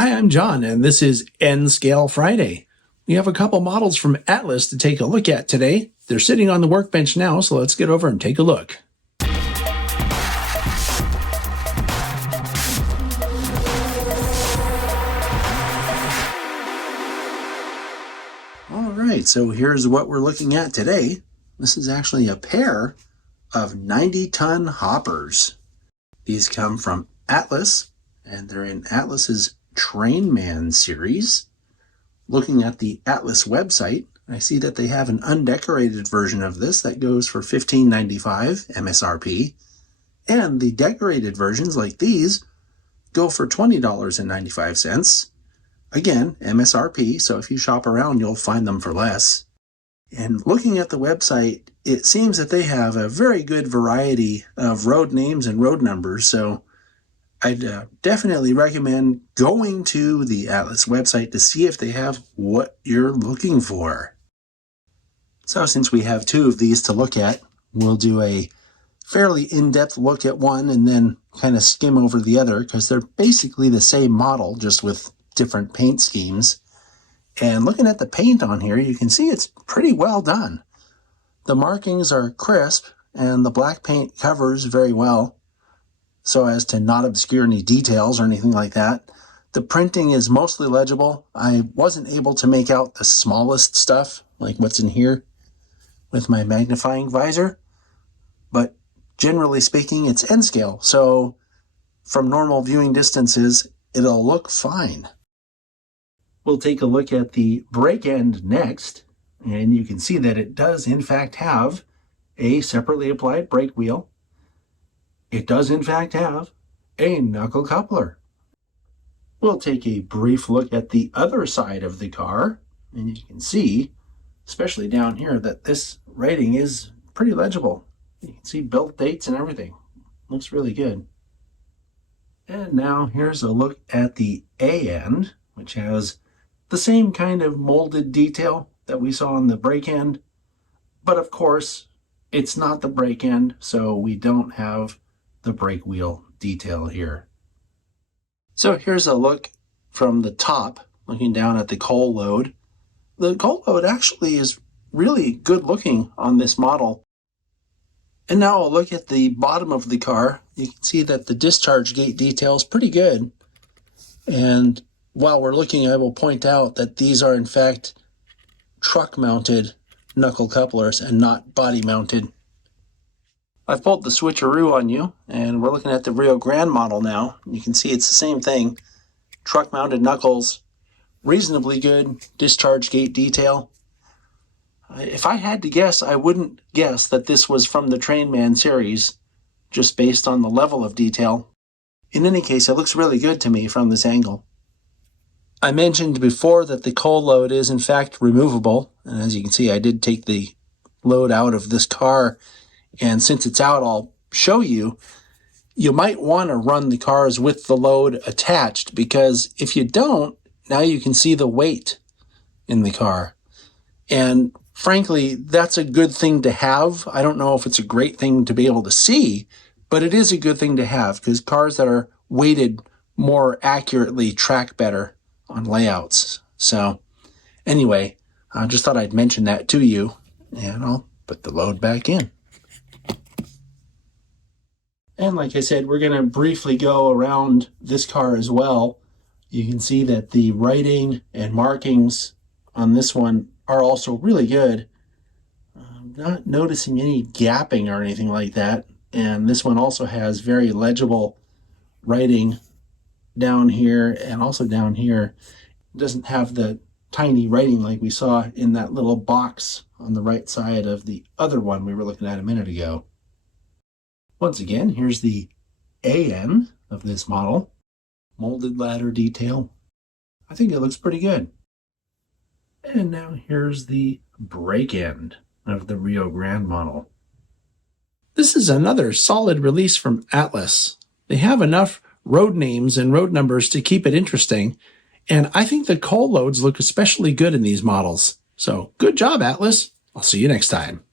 Hi, I'm John, and this is N-Scale Friday. We have a couple models from Atlas to take a look at today. They're sitting on the workbench now, so let's get over and take a look. All right, so here's what we're looking at today. This is actually a pair of 90-ton hoppers. These come from Atlas, and they're in Atlas's Trainman series. Looking at the Atlas website, I see that they have an undecorated version of this that goes for $15.95 MSRP, and the decorated versions like these go for $20.95. Again, MSRP, so if you shop around, you'll find them for less. And looking at the website, it seems that they have a very good variety of road names and road numbers, so I'd definitely recommend going to the Atlas website to see if they have what you're looking for. So since we have two of these to look at, we'll do a fairly in-depth look at one and then kind of skim over the other because they're basically the same model, just with different paint schemes. And looking at the paint on here, you can see it's pretty well done. The markings are crisp and the black paint covers very well, so as to not obscure any details or anything like that. The printing is mostly legible. I wasn't able to make out the smallest stuff, like what's in here, with my magnifying visor. But generally speaking, it's N-scale, so from normal viewing distances, it'll look fine. We'll take a look at the brake end next, and you can see that it does in fact have a separately applied brake wheel. It does in fact have a knuckle coupler. We'll take a brief look at the other side of the car, and you can see, especially down here, that this writing is pretty legible. You can see build dates and everything. Looks really good. And now here's a look at the A end, which has the same kind of molded detail that we saw on the brake end, but of course it's not the brake end, so we don't have the brake wheel detail here. So here's a look from the top, looking down at the coal load. The coal load actually is really good looking on this model. And now I'll look at the bottom of the car. You can see that the discharge gate detail is pretty good. And while we're looking, I will point out that these are in fact truck mounted knuckle couplers and not body mounted. I've pulled the switcheroo on you, and we're looking at the Rio Grande model now. You can see it's the same thing. Truck mounted knuckles, reasonably good discharge gate detail. If I had to guess, I wouldn't guess that this was from the Trainman series, just based on the level of detail. In any case, it looks really good to me from this angle. I mentioned before that the coal load is in fact removable, and as you can see, I did take the load out of this car, and since it's out, I'll show you. You might want to run the cars with the load attached, because if you don't, now you can see the weight in the car. And frankly, that's a good thing to have. I don't know if it's a great thing to be able to see, but it is a good thing to have, because cars that are weighted more accurately track better on layouts. So anyway, I just thought I'd mention that to you, and I'll put the load back in. And like I said, we're going to briefly go around this car as well. You can see that the writing and markings on this one are also really good. I'm not noticing any gapping or anything like that. And this one also has very legible writing down here and also down here. It doesn't have the tiny writing like we saw in that little box on the right side of the other one we were looking at a minute ago. Once again, here's the A end of this model. Molded ladder detail. I think it looks pretty good. And now here's the brake end of the Rio Grande model. This is another solid release from Atlas. They have enough road names and road numbers to keep it interesting, and I think the coal loads look especially good in these models. So good job, Atlas. I'll see you next time.